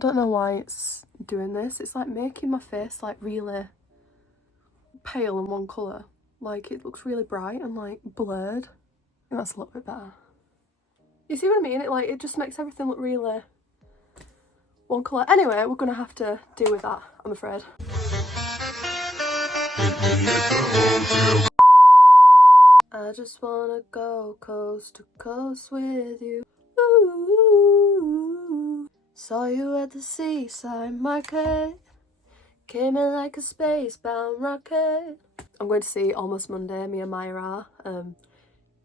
don't know why it's doing this. It's like making my face like really pale in one colour. Like it looks really bright and like blurred. I think that's a little bit better. You see what I mean? It just makes everything look really one colour. Anyway, we're gonna have to deal with that, I'm afraid. I just wanna go coast to coast with you. Ooh, saw you at the seaside market. Came in like a space-bound rocket. I'm going to see Almost Monday, me and Maya are,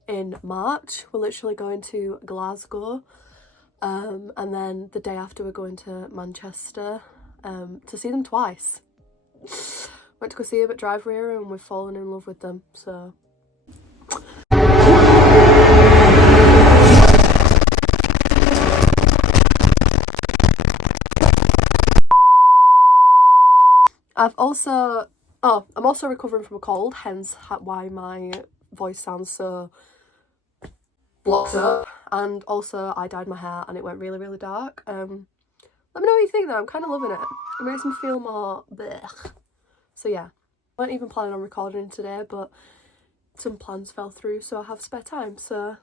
in March. We're literally going to Glasgow. And then the day after we're going to Manchester to see them twice. Went to go see them at Drive Rear and we've fallen in love with them, so... I'm also recovering from a cold, hence why my voice sounds so blocked up. And also I dyed my hair and it went really, really dark. Let me know what you think though, I'm kind of loving it. It makes me feel more blech. So yeah, I weren't even planning on recording today, but some plans fell through, so I have spare time, so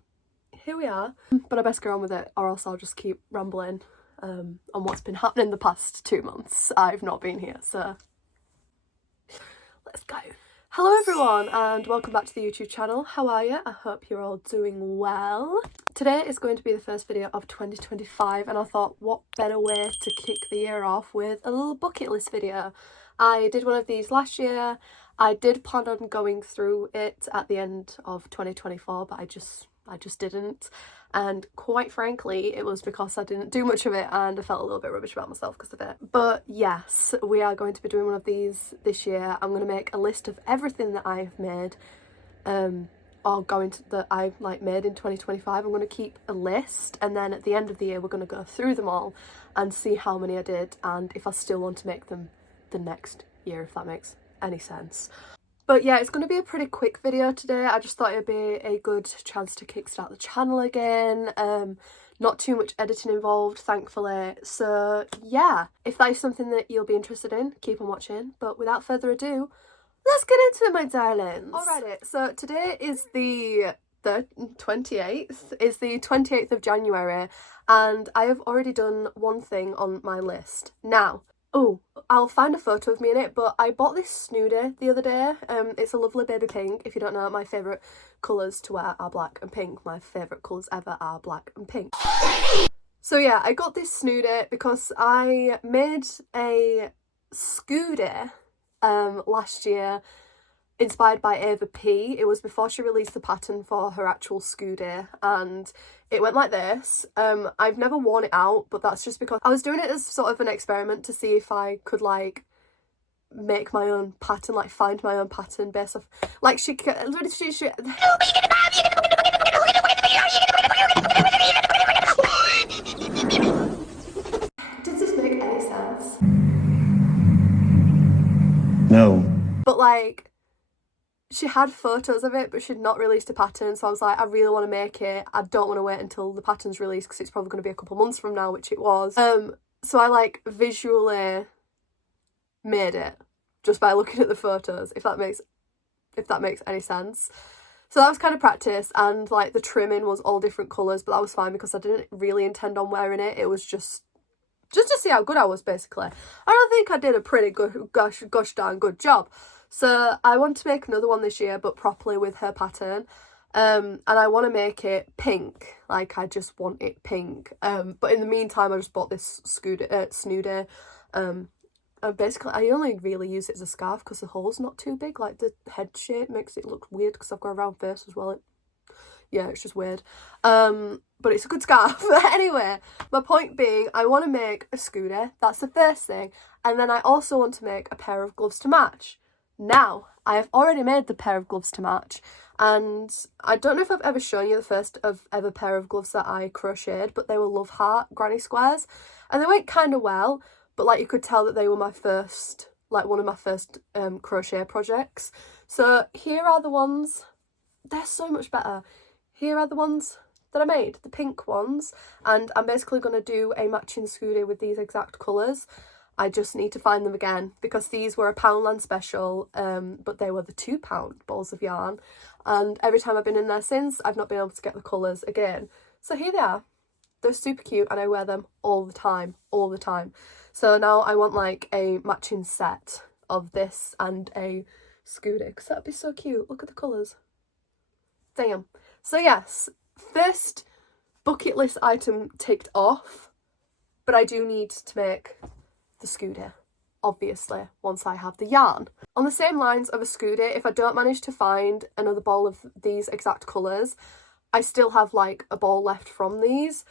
here we are. But I best get on with it, or else I'll just keep rambling on what's been happening the past 2 months. I've not been here, so let's go. Hello everyone and welcome back to the YouTube channel. How are you? I hope you're all doing well. Today is going to be the first video of 2025 and I thought what better way to kick the year off with a little bucket list video. I did one of these last year. I did plan on going through it at the end of 2024, but I just didn't. And quite frankly, it was because I didn't do much of it and I felt a little bit rubbish about myself because of it. But yes, we are going to be doing one of these this year. I'm going to make a list of everything that I've made, that I've made in 2025. I'm going to keep a list, and then at the end of the year, we're going to go through them all and see how many I did and if I still want to make them the next year, if that makes any sense. But yeah, it's going to be a pretty quick video today. I just thought it'd be a good chance to kickstart the channel again. Not too much editing involved, thankfully. So yeah, if that is something that you'll be interested in, keep on watching. But without further ado, let's get into it, my darlings. Alrighty, so today is the 28th. It's the 28th of January, and I have already done one thing on my list. Now, I'll find a photo of me in it, but I bought this snooder the other day. It's a lovely baby pink. If you don't know, my favourite colours to wear are black and pink. My favourite colours ever are black and pink. So yeah, I got this snooder because I made a scooter last year inspired by Ava P. It was before she released the pattern for her actual scooter, and it went like this. I've never worn it out, but that's just because I was doing it as sort of an experiment to see if I could make my own pattern, find my own pattern based off she does this make any sense? No. But she had photos of it, but she'd not released a pattern, so I was like, I really want to make it. I don't want to wait until the pattern's released because it's probably going to be a couple months from now, which it was. So I visually made it just by looking at the photos, if that makes any sense. So that was kind of practice, and the trimming was all different colours, but that was fine because I didn't really intend on wearing it. It was just to see how good I was, basically. I don't think I did a pretty good, gosh darn good job. So I want to make another one this year, but properly with her pattern. And I want to make it pink. I just want it pink. But in the meantime, I just bought this snooder. And basically, I only really use it as a scarf because the hole's not too big. The head shape makes it look weird because I've got a round face as well. Yeah, it's just weird. But it's a good scarf. Anyway, my point being, I want to make a scooter. That's the first thing. And then I also want to make a pair of gloves to match. Now, I have already made the pair of gloves to match, and I don't know if I've ever shown you the first ever pair of gloves that I crocheted, but they were Love Heart granny squares, and they went kind of well, but you could tell that they were my first, one of my first crochet projects. So here are the ones. They're so much better. Here are the ones that I made, the pink ones, and I'm basically going to do a matching scooter with these exact colours. I just need to find them again because these were a Poundland special, but they were the £2 balls of yarn, and every time I've been in there since, I've not been able to get the colours again. So here they are. They're super cute and I wear them all the time, all the time. So now I want like a matching set of this and a scooter because that'd be so cute. Look at the colours. Damn. So yes, first bucket list item ticked off, but I do need to make the scooter, obviously, once I have the yarn. On the same lines of a scooter, if I don't manage to find another ball of these exact colours, I still have like a ball left from these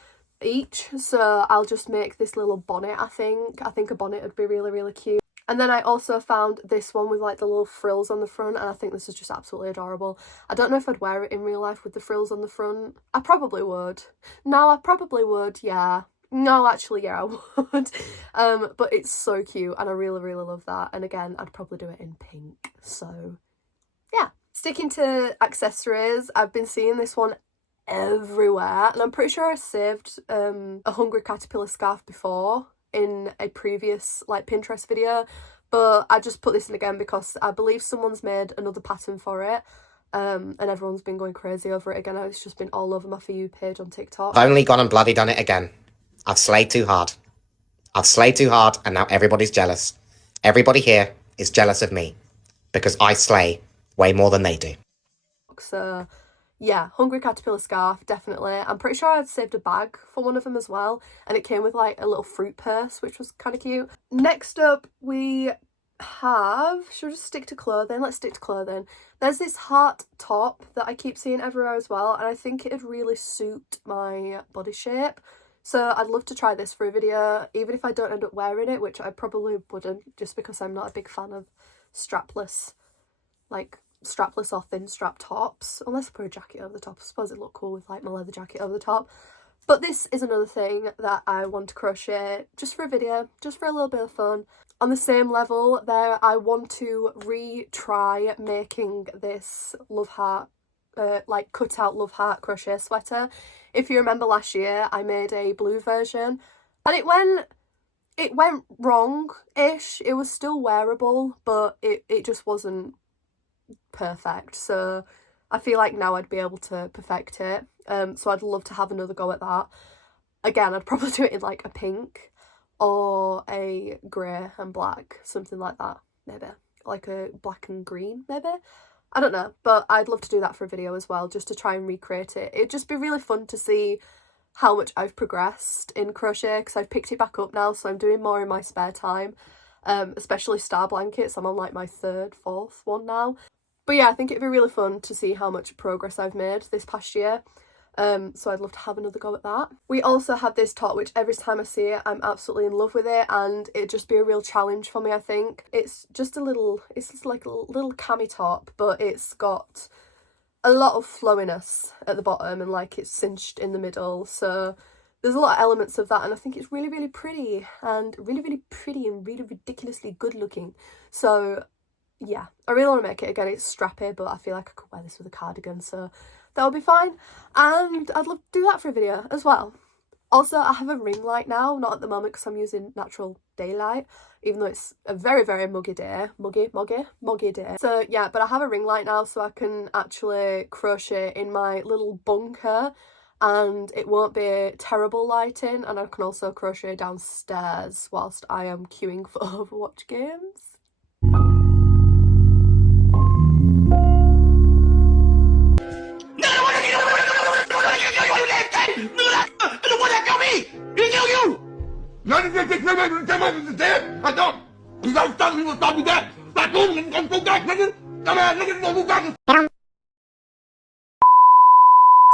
each, so I'll just make this little bonnet. I think a bonnet would be really, really cute. And then I also found this one with like the little frills on the front, and I think this is just absolutely adorable. I don't know if I'd wear it in real life with the frills on the front. I probably would. No, I probably would, yeah. No, actually, yeah, I would. But it's so cute and I really, really love that. And again, I'd probably do it in pink. So, yeah. Sticking to accessories, I've been seeing this one everywhere. And I'm pretty sure I saved a Hungry Caterpillar scarf before in a previous like Pinterest video. But I just put this in again because I believe someone's made another pattern for it. And everyone's been going crazy over it again. It's just been all over my For You page on TikTok. I've only gone and bloody done it again. I've slayed too hard. I've slayed too hard and now everybody's jealous. Everybody here is jealous of me because I slay way more than they do. So yeah, Hungry Caterpillar scarf, definitely. I'm pretty sure I'd saved a bag for one of them as well, and it came with like a little fruit purse, which was kind of cute. Next up we have, should we just stick to clothing? Let's stick to clothing. There's this heart top that I keep seeing everywhere as well, and I think it'd really suit my body shape. So I'd love to try this for a video, even if I don't end up wearing it, which I probably wouldn't, just because I'm not a big fan of strapless or thin strap tops, unless I put a jacket over the top. I suppose it'd look cool with like my leather jacket over the top. But this is another thing that I want to crochet just for a video, just for a little bit of fun. On the same level there, I want to retry making this love heart, like cut out love heart crochet sweater. If you remember last year, I made a blue version and it went wrong-ish. It was still wearable, but it just wasn't perfect. So I feel like now I'd be able to perfect it. So I'd love to have another go at that. Again, I'd probably do it in like a pink or a grey and black, something like that, maybe. Like a black and green, maybe. I don't know, but I'd love to do that for a video as well, just to try and recreate it. It'd just be really fun to see how much I've progressed in crochet, because I've picked it back up now, so I'm doing more in my spare time, especially star blankets. I'm on like my third, fourth one now. But yeah, I think it'd be really fun to see how much progress I've made this past year. So I'd love to have another go at that. We also have this top, which every time I see it, I'm absolutely in love with it, and it'd just be a real challenge for me, I think. It's just like a little cami top, but it's got a lot of flowiness at the bottom and like it's cinched in the middle. So there's a lot of elements of that, and I think it's really, really pretty and really ridiculously good looking. So yeah, I really want to make it. Again, it's strappy, but I feel like I could wear this with a cardigan, so that would be fine. And I'd love to do that for a video as well. Also, I have a ring light now, not at the moment because I'm using natural daylight, even though it's a very, very muggy day. Muggy day. So yeah, but I have a ring light now, so I can actually crochet in my little bunker and it won't be terrible lighting, and I can also crochet downstairs whilst I am queuing for Overwatch games.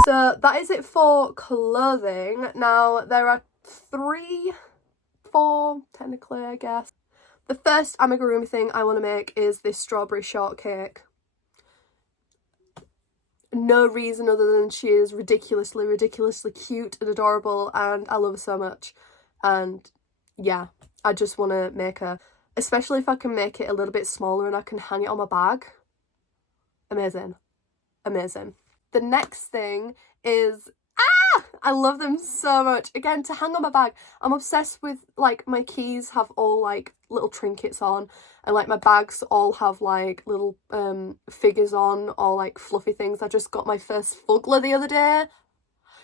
So that is it for clothing. Now there are four technically, I guess. The first amigurumi thing I want to make is this strawberry shortcake. No reason other than she is ridiculously cute and adorable, and I love her so much. And yeah, I just want to make her, especially if I can make it a little bit smaller and I can hang it on my bag. Amazing. The next thing is I love them so much. Again, to hang on my bag, I'm obsessed with, like, my keys have all, like, little trinkets on, and, like, my bags all have, like, little figures on, or, like, fluffy things. I just got my first Fuggler the other day.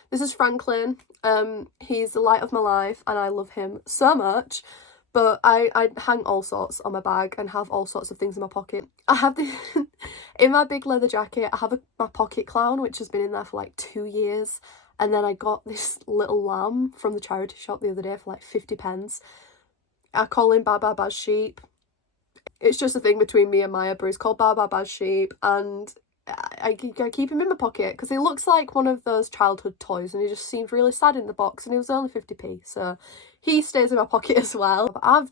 This is Franklin. He's the light of my life, and I love him so much. But I hang all sorts on my bag and have all sorts of things in my pocket. I have the in my big leather jacket, I have my pocket clown, which has been in there for like 2 years. And then I got this little lamb from the charity shop the other day for like 50 pence. I call him Baba Baz Sheep. It's just a thing between me and Maya, but he's called Baba Baz Sheep, and I keep him in my pocket because he looks like one of those childhood toys, and he just seemed really sad in the box, and he was only 50p, so he stays in my pocket as well. But I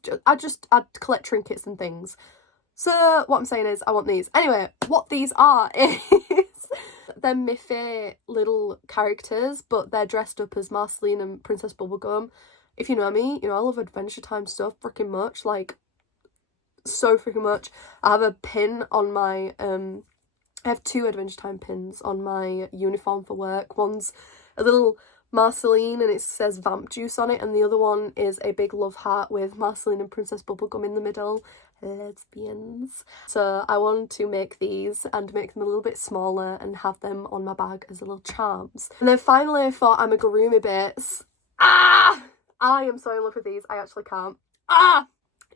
collect trinkets and things. So what I'm saying is I want these. Anyway, what these are is they're Miffy little characters, but they're dressed up as Marceline and Princess Bubblegum. If you know me, you know I love Adventure Time stuff freaking much, like so freaking much. I have a pin on my I have 2 Adventure Time pins on my uniform for work. One's a little Marceline and it says Vamp Juice on it, and the other one is a big love heart with Marceline and Princess Bubblegum in the middle. Lesbians. So I wanted to make these and make them a little bit smaller and have them on my bag as little charms. And then finally for amigurumi bits, I am so in love with these, I actually can't.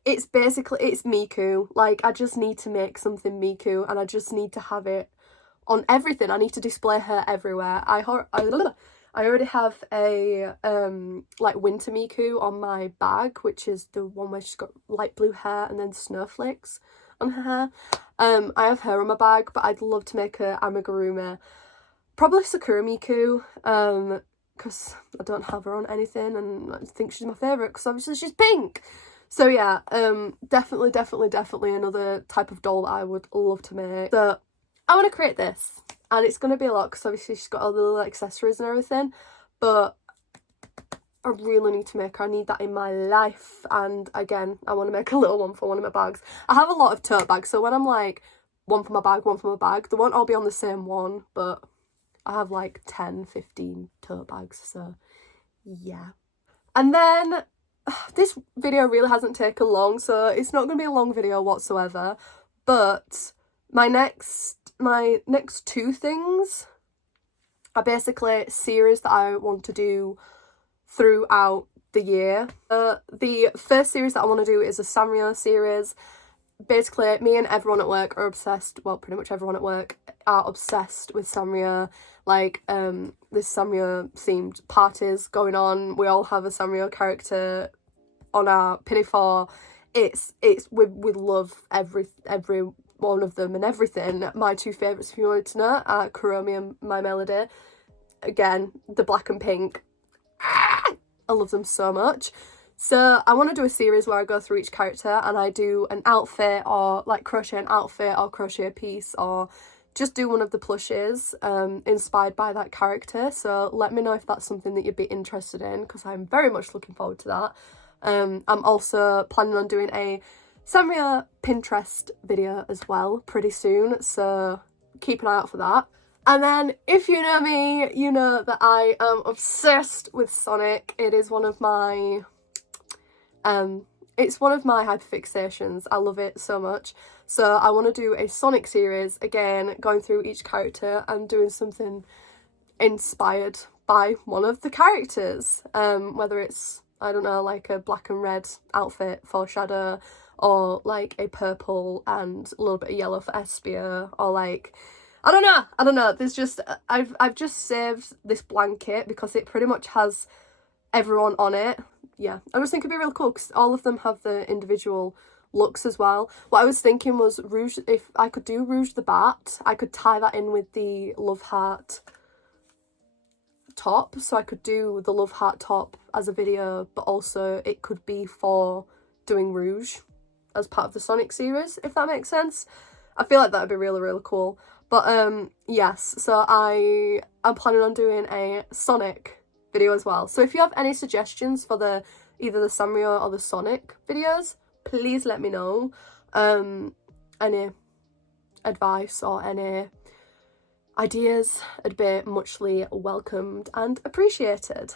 It's Miku. Like, I just need to make something Miku, and I just need to have it on everything. I need to display her everywhere. I already have a like winter Miku on my bag, which is the one where she's got light blue hair and then snowflakes on her hair. I have her on my bag, but I'd love to make a amigurumi. Probably Sakura Miku, because I don't have her on anything, and I think she's my favourite because obviously she's pink. So yeah, definitely another type of doll that I would love to make. So I want to create this, and it's going to be a lot because obviously she's got all the little accessories and everything, but I really need to make her. I need that in my life, and again, I want to make a little one for one of my bags. I have a lot of tote bags, so when I'm like, one for my bag, they won't all be on the same one, but I have like 10, 15 tote bags, so yeah. And then this video really hasn't taken long, so it's not going to be a long video whatsoever, but my next 2 things are basically series that I want to do throughout the year. The first series that I want to do is a Sanrio series. Basically, me and everyone at work are obsessed, well, pretty much everyone at work are obsessed with Sanrio. Like, this Sanrio themed parties going on. We all have a Sanrio character on our pinafore. We love every one of them and everything. My 2 favourites, if you wanted to know, are Kuromi and My Melody. Again, the black and pink. I love them so much. So I want to do a series where I go through each character and I do an outfit, or like crochet an outfit or crochet a piece, or just do one of the plushes inspired by that character. So let me know if that's something that you'd be interested in, because I'm very much looking forward to that. I'm also planning on doing a Sanrio Pinterest video as well pretty soon, so keep an eye out for that. And then, if you know me, you know that I am obsessed with Sonic. It is one of my hyperfixations. I love it so much. So I want to do a Sonic series, again, going through each character and doing something inspired by one of the characters. Whether it's, I don't know, like a black and red outfit for Shadow, or like a purple and a little bit of yellow for Espia, or like, I don't know. There's just, I've just saved this blanket because it pretty much has everyone on it. Yeah, I just think it'd be really cool because all of them have the individual looks as well. What I was thinking was Rouge, if I could do Rouge the Bat, I could tie that in with the Love Heart top. So I could do the Love Heart top as a video, but also it could be for doing Rouge as part of the Sonic series, if that makes sense. I feel like that would be really, really cool. But yes, so I'm planning on doing a Sonic video as well. So if you have any suggestions for either the Sanrio or the Sonic videos, please let me know. Any advice or any ideas would be muchly welcomed and appreciated.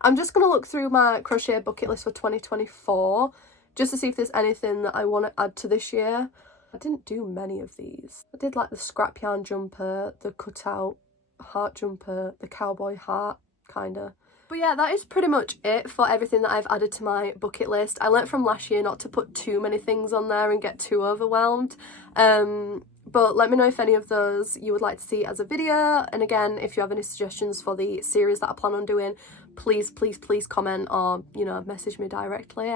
I'm just going to look through my crochet bucket list for 2024 just to see if there's anything that I want to add to this year. I didn't do many of these. I did like the scrap yarn jumper, the cutout heart jumper, the cowboy heart, kinda. But yeah, that is pretty much it for everything that I've added to my bucket list. I learnt from last year not to put too many things on there and get too overwhelmed. But let me know if any of those you would like to see as a video. And again, if you have any suggestions for the series that I plan on doing, please comment or, you know, message me directly.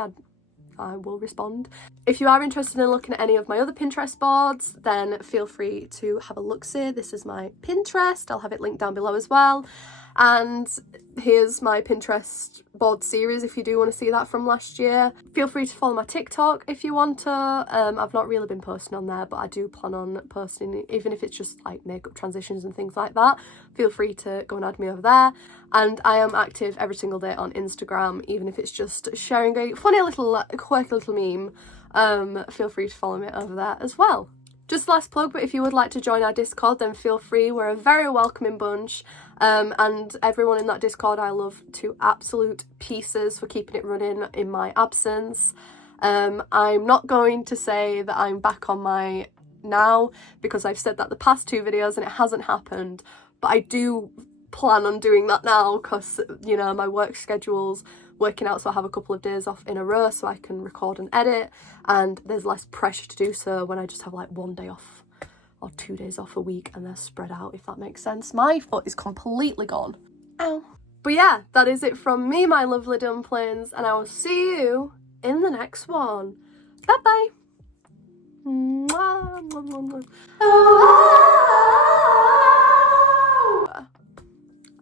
I will respond. If you are interested in looking at any of my other Pinterest boards, then feel free to have a look-see. This is my Pinterest. I'll have it linked down below as well. And here's my Pinterest board series if you do want to see that from last year. Feel free to follow my TikTok if you want to. I've not really been posting on there, but I do plan on posting, even if it's just like makeup transitions and things like that. Feel free to go and add me over there. And I am active every single day on Instagram, even if it's just sharing a funny little, quirky little meme. Feel free to follow me over there as well. Just last plug, but if you would like to join our Discord, then feel free. We're a very welcoming bunch, and everyone in that Discord I love to absolute pieces for keeping it running in my absence. I'm not going to say that I'm back on my now, because I've said that the past 2 videos and it hasn't happened, but I do plan on doing that now because, you know, my work schedule's working out, so I have a couple of days off in a row so I can record and edit, and there's less pressure to do so when I just have like 1 day off or 2 days off a week and they're spread out, if that makes sense. My foot is completely gone. Ow. But yeah, that is it from me, my lovely dumplings, and I will see you in the next one. Bye bye.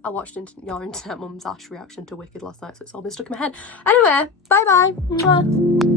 I watched your internet mum's Ash reaction to Wicked last night, so it's all been stuck in my head. Anyway, bye bye.